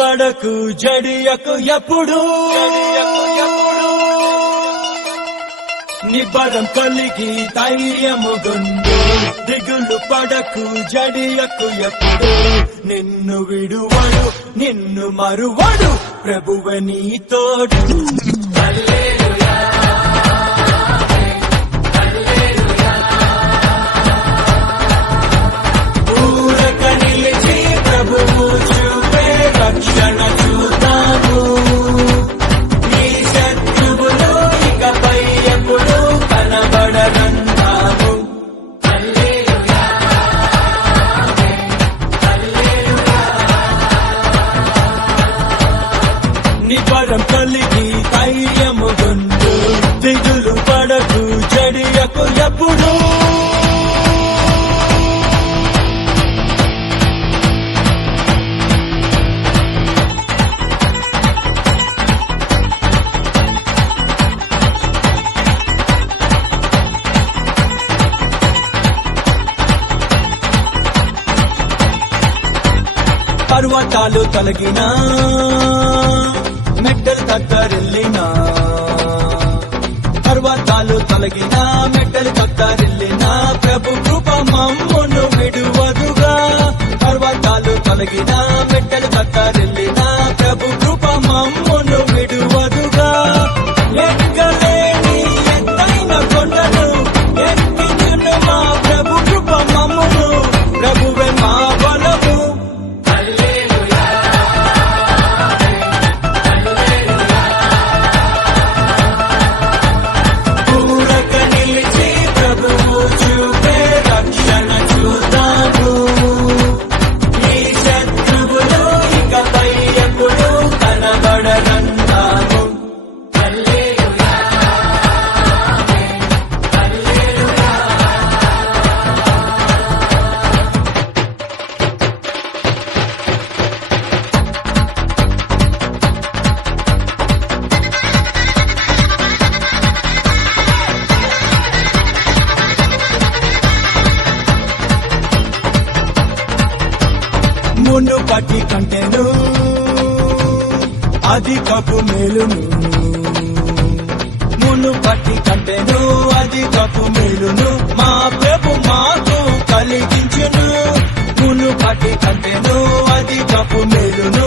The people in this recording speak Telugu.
పడకు జడియకు ఎప్పుడు నిబ్బరం కలిగి ధైర్యముగుండు దిగులు పడకు జడియకు ఎప్పుడు నిన్ను విడువడు నిన్ను మరువడు ప్రభువే నీ తోడు ఊరక నిలిచి ప్రభువు చూపే రక్షణ చూద్దాము నీ శత్రువులు ఇకపై ఎప్పుడు కనబడనందాము నిబ్బరం కలిగి ధైర్యముగుండు దిగులు పడకు జడియకు ఎప్పుడు పర్వతాలు తొలగినా మెట్టలు కత్తరిల్లినా పర్వతాలు తొలగినా మెట్టలు కత్తరిల్లినా ప్రభు కృప మమ్మును విడువదుగా పర్వతాలు తొలగినా మెట్టలు కత్తరిల్లినా ప్రభు కృప మమ్మును విడువదుగా ఎక్కలేని ఎత్తైన కొండను ఎక్కించును మా ప్రభు కృప మమ్మును ప్రభువే మా బలము మునుపటి కంటెను అధికపు మేలును మునుపటి కంటెను అధికపు మేలును మా ప్రభు మాకు కలిగించును మునుపటి కంటెను అధికపు మేలును